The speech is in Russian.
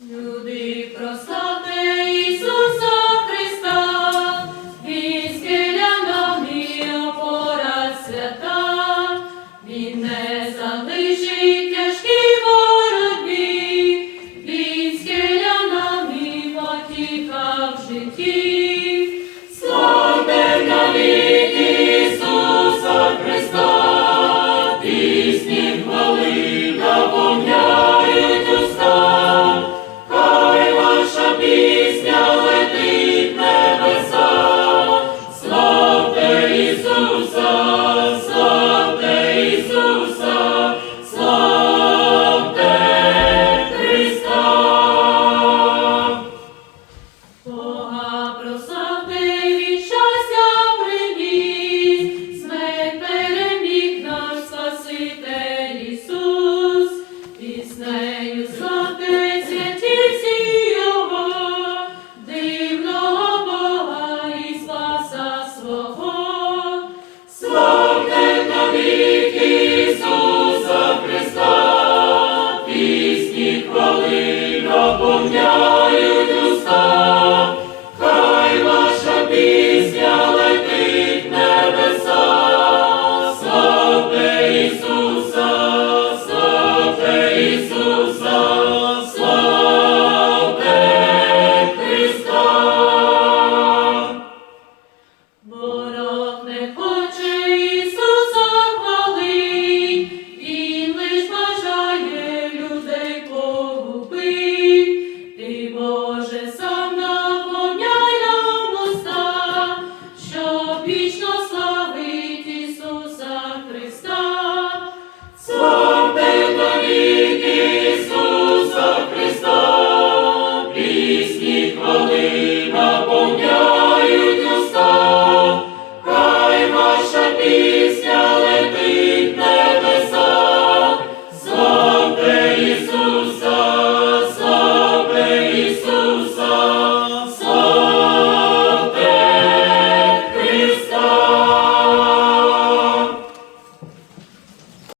Люди прославте піснею be.